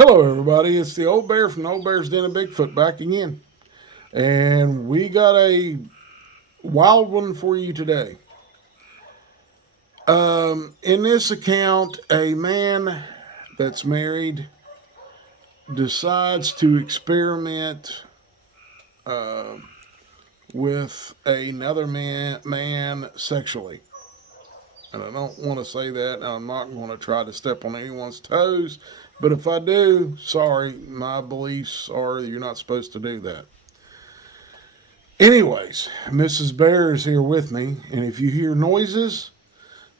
Hello, everybody. It's the old bear from the Old Bear's Den of Bigfoot back again. And we got a wild one for you today. In this account, a man that's married decides to experiment with another man sexually. And I don't want to say that, and I'm not going to try to step on anyone's toes. But if I do, sorry, my beliefs are you're not supposed to do that. Anyways, Mrs. Bear is here with me, and if you hear noises,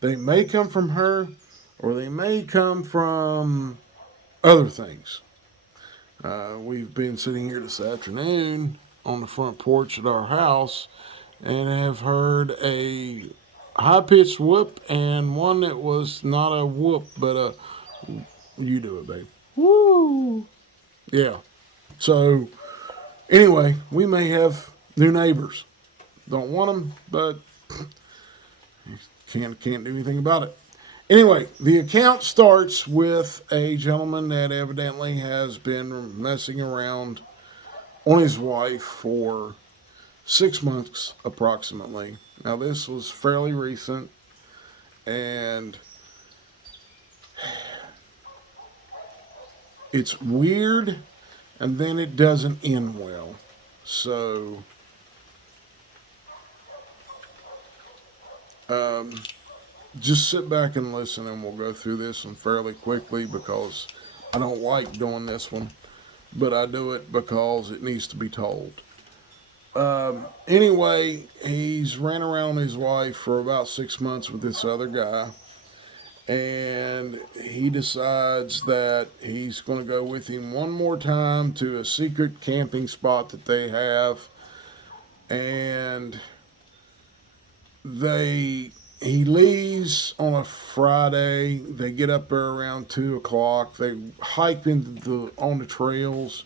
they may come from her or they may come from other things. We've been sitting here this afternoon on the front porch at our house and have heard a high pitched whoop and one that was not a whoop, but a you do it, babe. Woo! Yeah. So, anyway, we may have new neighbors. Don't want them, but can't do anything about it. Anyway, the account starts with a gentleman that evidently has been messing around on his wife for 6 months approximately. Now, this was fairly recent, and it's weird, and then it doesn't end well. So, just sit back and listen, and we'll go through this one fairly quickly because I don't like doing this one, but I do it because it needs to be told. Anyway, he's ran around his wife for about 6 months with this other guy, and he decides that he's going to go with him one more time to a secret camping spot that they have, and they he leaves on a Friday. They get up there around 2 o'clock. They hike on the trails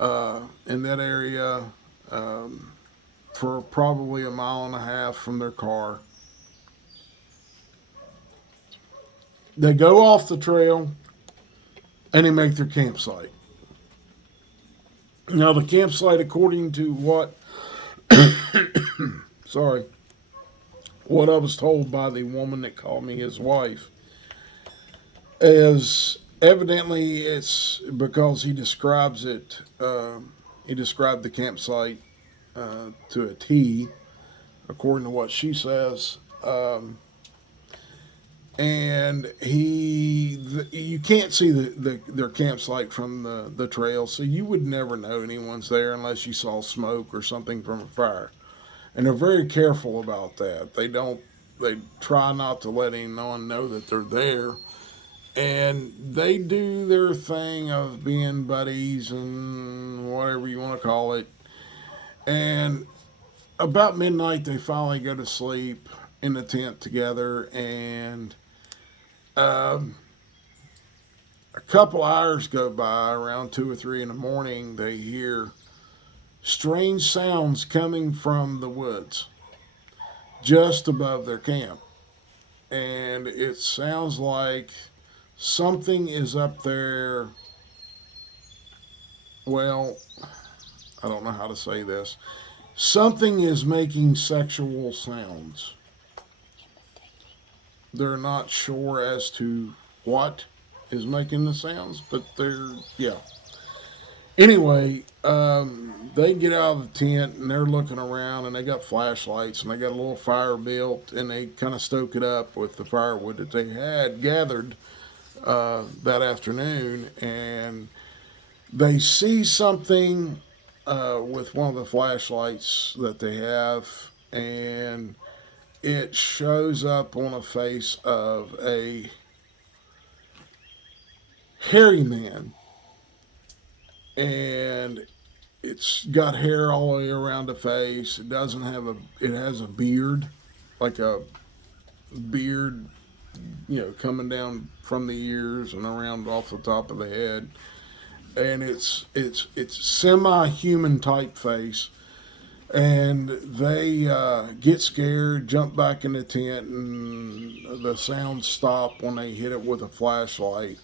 in that area for probably a mile and a half from their car. They go off the trail and they make their campsite. Now, the campsite, according to sorry, what I was told by the woman that called me his wife, is evidently it's because he describes it. He described the campsite to a T, according to what she says. And you can't see their campsite from the trail, so you would never know anyone's there unless you saw smoke or something from a fire. And they're very careful about that. They try not to let anyone know that they're there, and they do their thing of being buddies and whatever you want to call it. And about midnight, they finally go to sleep in the tent together, and um, a couple hours go by. Around 2 or 3 in the morning, they hear strange sounds coming from the woods just above their camp. And it sounds like something is up there. Well, I don't know how to say this. Something is making sexual sounds. They're not sure as to what is making the sounds, but yeah. Anyway, they get out of the tent and they're looking around and they got flashlights and they got a little fire built and they kind of stoke it up with the firewood that they had gathered that afternoon, and they see something with one of the flashlights that they have, and it shows up on a face of a hairy man, and it's got hair all the way around the face. It doesn't have a. It has a beard, like a beard, coming down from the ears and around off the top of the head, and it's semi-human type face. And they get scared, jump back in the tent, and the sounds stop when they hit it with a flashlight.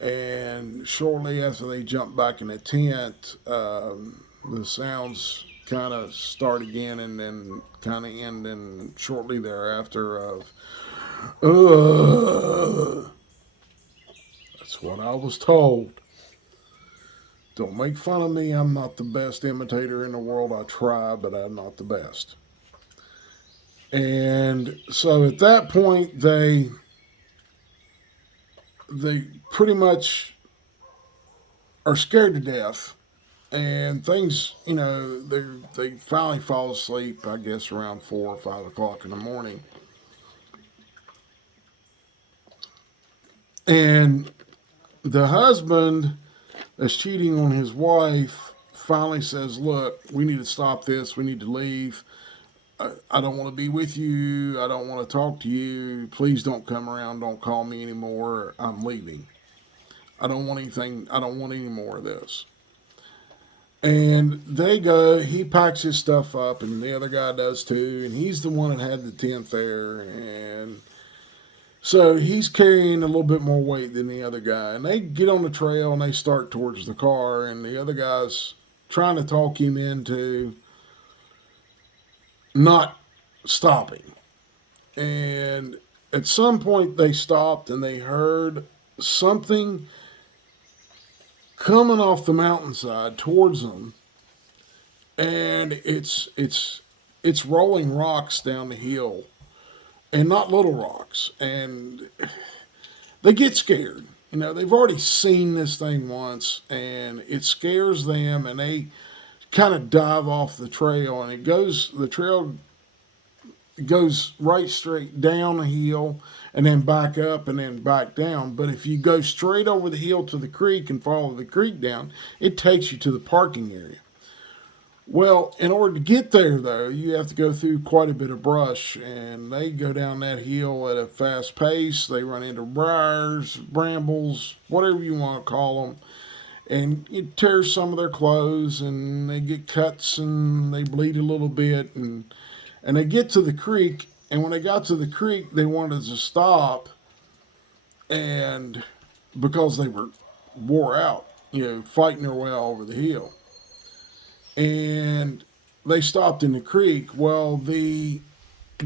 And shortly after they jump back in the tent, the sounds kind of start again and then kind of end, and shortly thereafter of, ugh. That's what I was told. Don't make fun of me. I'm not the best imitator in the world. I try, but I'm not the best. And so at that point, they pretty much are scared to death, and things, they finally fall asleep. I guess around 4 or 5 o'clock in the morning, and the husband that's cheating on his wife finally says, "Look, we need to stop this. We need to leave. I don't want to be with you. I don't want to talk to you. Please don't come around. Don't call me anymore. I'm leaving. I don't want anything. I don't want any more of this." And they go, he packs his stuff up, and the other guy does too. And he's the one that had the tent there. And so he's carrying a little bit more weight than the other guy. And they get on the trail and they start towards the car. And the other guy's trying to talk him into not stopping. And at some point they stopped and they heard something coming off the mountainside towards them, and it's rolling rocks down the hill, and not little rocks, and they get scared. They've already seen this thing once, and it scares them, and they kind of dive off the trail, and the trail goes right straight down the hill and then back up and then back down. But if you go straight over the hill to the creek and follow the creek down, it takes you to the parking area. Well, in order to get there, though, you have to go through quite a bit of brush, and they go down that hill at a fast pace. They run into briars, brambles, whatever you want to call them, and it tears some of their clothes, and they get cuts, and they bleed a little bit, and they get to the creek, and when they got to the creek, they wanted to stop, and because they were wore out, fighting their way over the hill. And they stopped in the creek. Well, the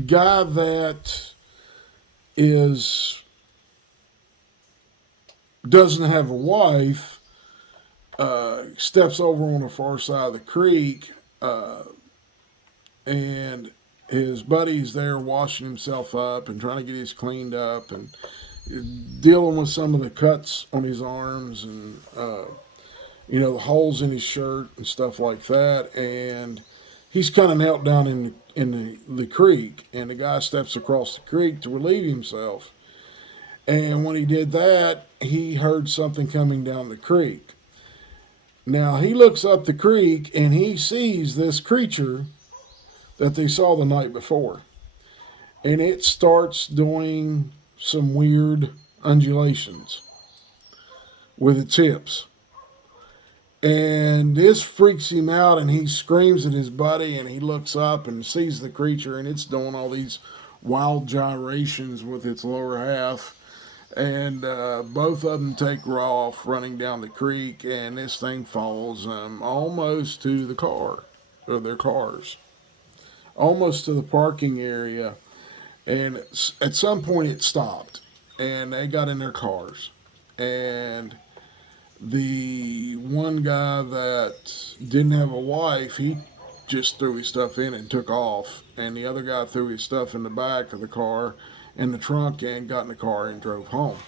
guy that is doesn't have a wife steps over on the far side of the creek, and his buddy's there washing himself up and trying to get his cleaned up and dealing with some of the cuts on his arms and the holes in his shirt and stuff like that. And he's kind of knelt down in the creek, and the guy steps across the creek to relieve himself. And when he did that, he heard something coming down the creek. Now he looks up the creek and he sees this creature that they saw the night before. And it starts doing some weird undulations with its hips. And this freaks him out, and he screams at his buddy, and he looks up and sees the creature, and it's doing all these wild gyrations with its lower half. And both of them take off running down the creek, and this thing follows them almost to the car, or their cars, almost to the parking area. And at some point it stopped, and they got in their cars. And the one guy that didn't have a wife, he just threw his stuff in and took off. And the other guy threw his stuff in the back of the car, in the trunk, and got in the car and drove home.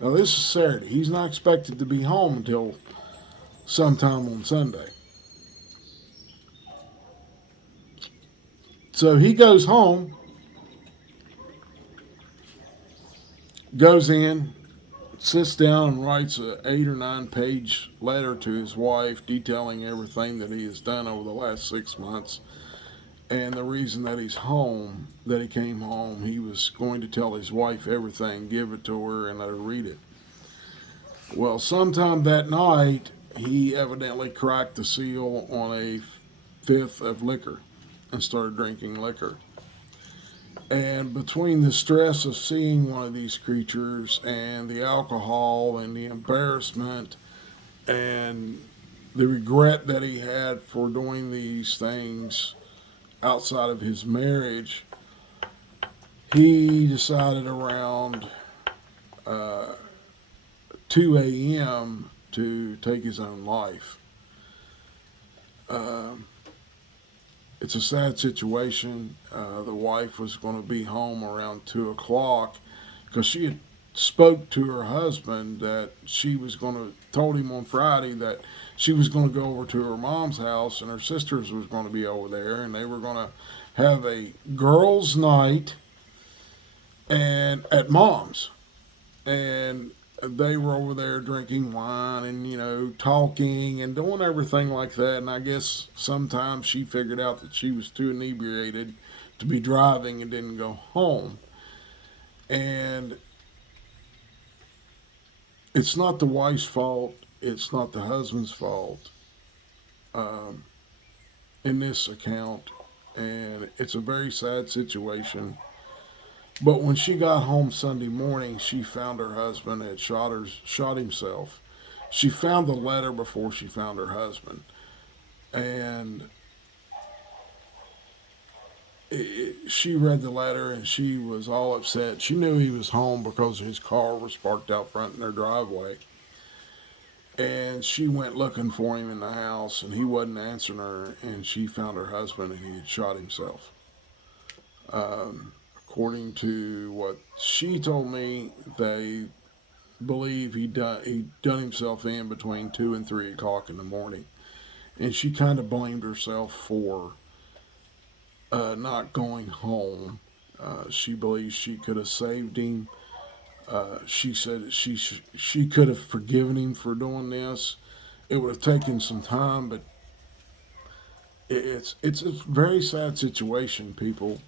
Now, this is Saturday. He's not expected to be home until sometime on Sunday. So he goes home, goes in, sits down and writes an 8 or 9 page letter to his wife detailing everything that he has done over the last 6 months. And the reason that he came home, he was going to tell his wife everything, give it to her, and let her read it. Well, sometime that night, he evidently cracked the seal on a fifth of liquor and started drinking liquor. And between the stress of seeing one of these creatures and the alcohol and the embarrassment and the regret that he had for doing these things outside of his marriage, he decided around uh, 2 a.m. to take his own life. Um, it's a sad situation. The wife was going to be home around 2 o'clock because she had spoke to her husband that she was going to told him on Friday that she was going to go over to her mom's house and her sisters was going to be over there and they were going to have a girls' night and at mom's, and they were over there drinking wine and talking and doing everything like that. And I guess sometimes she figured out that she was too inebriated to be driving and didn't go home. And it's not the wife's fault. It's not the husband's fault um, in this account. And it's a very sad situation. But when she got home Sunday morning, she found her husband had shot himself. She found the letter before she found her husband, and she read the letter and she was all upset. She knew he was home because his car was parked out front in their driveway, and she went looking for him in the house, and he wasn't answering her. And she found her husband, and he had shot himself. Um, According to what she told me, they believe he done himself in between 2 and 3 o'clock in the morning, and she kind of blamed herself for not going home. She believes she could have saved him. She said she could have forgiven him for doing this. It would have taken some time, but it's a very sad situation, people.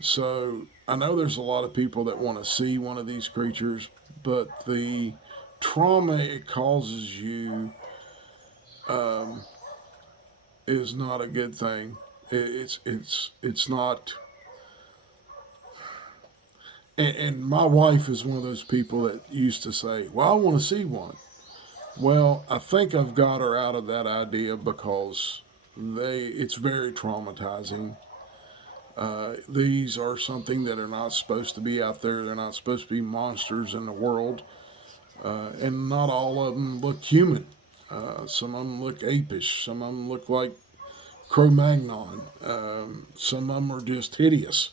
So I know there's a lot of people that want to see one of these creatures, but the trauma it causes you um, is not a good thing. It's not. And my wife is one of those people that used to say, "Well, I want to see one." Well, I think I've got her out of that idea because it's very traumatizing. These are something that are not supposed to be out there. They're not supposed to be monsters in the world, and not all of them look human. Some of them look apish. Some of them look like Cro-Magnon. Some of them are just hideous.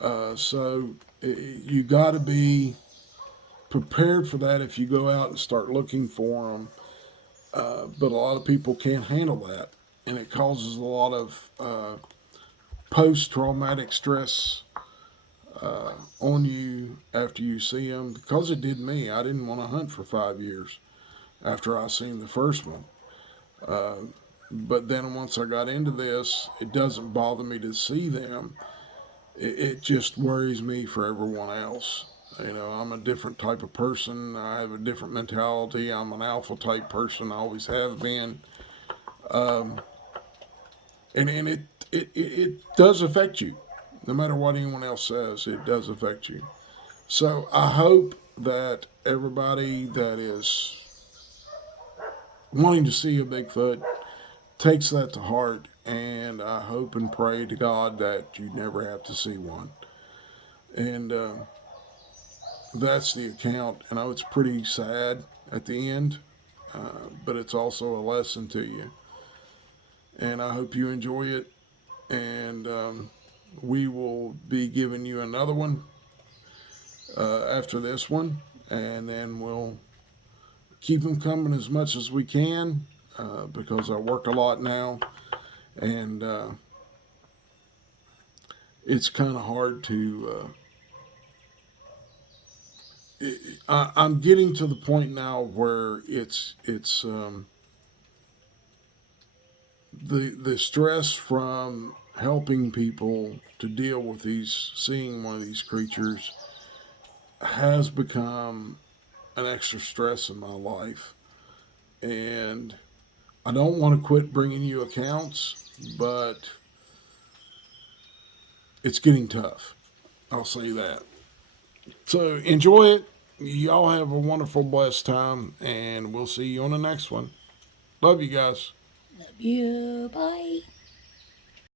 So you got to be prepared for that if you go out and start looking for them. But a lot of people can't handle that, and it causes a lot of post-traumatic stress on you after you see them. Because it did me. I didn't want to hunt for 5 years after I seen the first one. Uh, but then once I got into this, it doesn't bother me to see them. It just worries me for everyone else. I'm a different type of person. I have a different mentality. I'm an alpha type person. I always have been. Um, and it does affect you. No matter what anyone else says, it does affect you. So I hope that everybody that is wanting to see a Bigfoot takes that to heart. And I hope and pray to God that you never have to see one. And that's the account. And I know it's pretty sad at the end, but it's also a lesson to you. And I hope you enjoy it. And we will be giving you another one after this one. And then we'll keep them coming as much as we can because I work a lot now. And it's kind of hard to. I'm getting to the point now where it's the stress from helping people to deal with seeing one of these creatures has become an extra stress in my life, and I don't want to quit bringing you accounts, but It's getting tough. I'll say that. So enjoy it. Y'all have a wonderful, blessed time, and we'll see you on the next one. Love you guys. Love you. Bye.